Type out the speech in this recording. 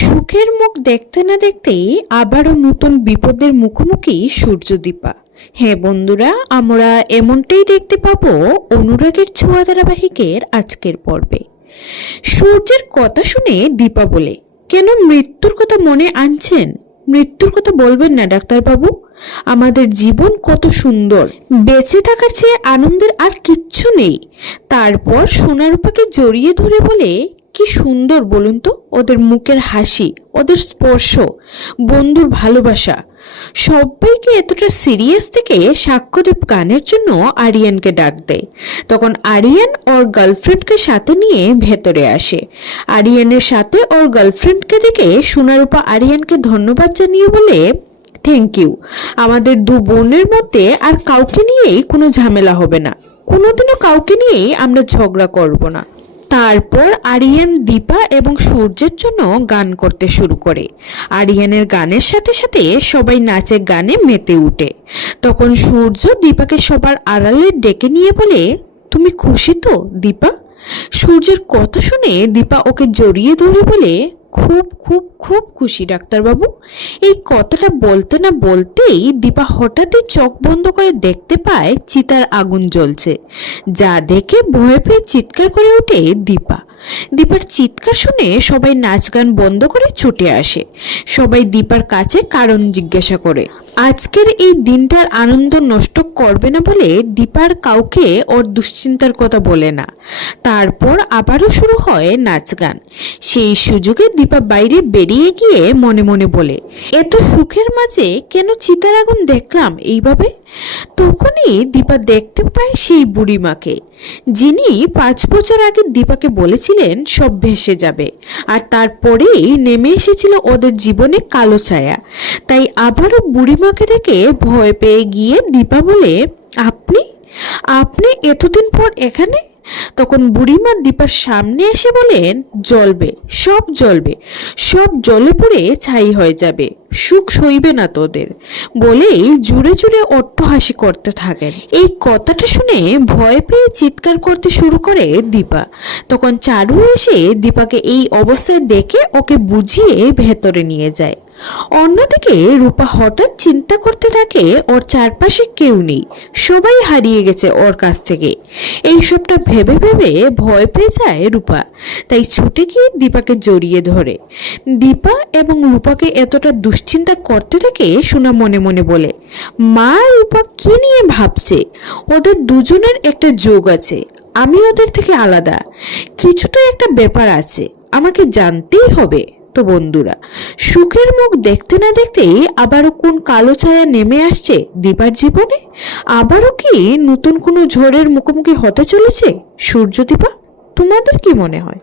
সুখের মুখ দেখতে না দেখতেই আবারও নতুন বিপদের মুখোমুখি সূর্যদীপা। হ্যাঁ বন্ধুরা, আমরা এমনটাই দেখতে পাবো অনুরাগের ছোঁয়া ধারাবাহিকের আজকের পর্বে। সূর্যের কথা শুনে দীপা বলে, কেন মৃত্যুর কথা মনে আনছেন? মৃত্যুর কথা বলবেন না ডাক্তারবাবু। আমাদের জীবন কত সুন্দর। বেঁচে থাকার চেয়ে আনন্দের আর কিচ্ছু নেই। তারপর সোনারূপাকে জড়িয়ে ধরে বলে কি সুন্দর বলুন তো, ওদের মুখের হাসি, ওদের স্পর্শ, বন্ধুর ভালোবাসা। সবাইকে এতটা সিরিয়াস থেকে সাক্ষ্যদেব গানের জন্য আরিয়ানকে ডাক দেয়। তখন আরিয়ান ওর গার্লফ্রেন্ডকে সাথে নিয়ে ভেতরে আসে। আরিয়ানের সাথে ওর গার্লফ্রেন্ডকে দেখে সোনারূপা আরিয়ানকে ধন্যবাদ জানিয়ে বলে থ্যাংক ইউ আমাদের দু বোনের মধ্যে আর কাউকে নিয়েই কোনো ঝামেলা হবে না। কোনোদিনও কাউকে নিয়েই আমরা ঝগড়া করব না। তারপর আরিয়ান, দীপা এবং সূর্যের জন্য গান করতে শুরু করে। আরিয়ানের গানের সাথে সাথে সবাই নাচে গানে মেতে উঠে। তখন সূর্য দীপাকে সবার আড়ালে ডেকে নিয়ে বলে, তুমি খুশি তো, দীপা? সূর্যের কথা শুনে দীপা ওকে জড়িয়ে ধরে বলে খুব খুব খুব খুশি ডাক্তারবাবু। এই কথাটা বলতে না বলতেই দীপা হঠাৎই চোখ বন্ধ করে দেখতে পায় চিতার আগুন জ্বলছে। যা দেখে ভয়ে পেয়ে চিৎকার করে ওঠে দীপা। দীপার চিৎকার শুনে সবাই নাচ গান বন্ধ করে ছুটে আসে। সবাই দীপার কাছে কারণ জিজ্ঞাসা করে, আজকের এই দিনটার আনন্দ নষ্ট করবে না বলে দীপার কাউকে ওর দুশ্চিন্তার কথা বলে না। তারপর আবারও শুরু হয় নাচ গান। সেই সুযোগে দীপা বাইরে বেরিয়ে গিয়ে মনে মনে বলে, এত সুখের মাঝে কেন চিতার আগুন দেখলাম এইভাবে? তখনই দীপা দেখতে পায় সেই বুড়িমাকে। যিনি পাঁচ বছর আগে দীপাকে বলেছিলেন সব ভেসে যাবে, আর তারপরেই নেমে এসেছিল ওদের জীবনে কালো ছায়া। তাই আবারও বুড়িমাকে দেখে ভয় পেয়ে গিয়ে দীপা বলে, আপনি? আপনি এতদিন পর এখানে? তখন বুড়িমা দীপার সামনে এসে বলেন, জ্বলবে, সব জ্বলবে, সব জলে পড়ে ছাই হয়ে যাবে, সুখ সইবে না তোদের। বলেই জুড়ে জুড়ে অট্টহাসি করতে থাকেন। এই কথাটা শুনে ভয় পেয়ে চিৎকার করতে শুরু করে দীপা। তখন চারু এসে দীপাকে এই অবস্থায় দেখে ওকে বুঝিয়ে ভেতরে নিয়ে যায়। অন্যদিকে রূপা হঠাৎ চিন্তা করতে থাকে, ওর চারপাশে কেউ নেই। সবাই হারিয়ে গেছে ওর কাছ থেকে। এইসবটা ভেবে ভেবে ভয় পেয়ে যায় রূপা। তাই ছুটে গিয়ে দীপাকে জড়িয়ে ধরে। দীপা এবং রূপাকে এতটা দুশ্চিন্তা করতে থাকে শোনা মনে মনে বলে, মা, রূপা কি নিয়ে ভাবছে? ওদের দুজনের একটা যোগ আছে। আমি ওদের থেকে আলাদা। কিছুটা একটা ব্যাপার আছে। আমাকে জানতেই হবে। তো বন্ধুরা। সুখের মুখ দেখতে না দেখতেই আবারও কোন কালো ছায়া নেমে আসছে দীপার জীবনে? আবারও কি নতুন কোনো ঝড়ের মুখোমুখি হতে চলেছে সূর্য দীপা তোমাদের কি মনে হয়?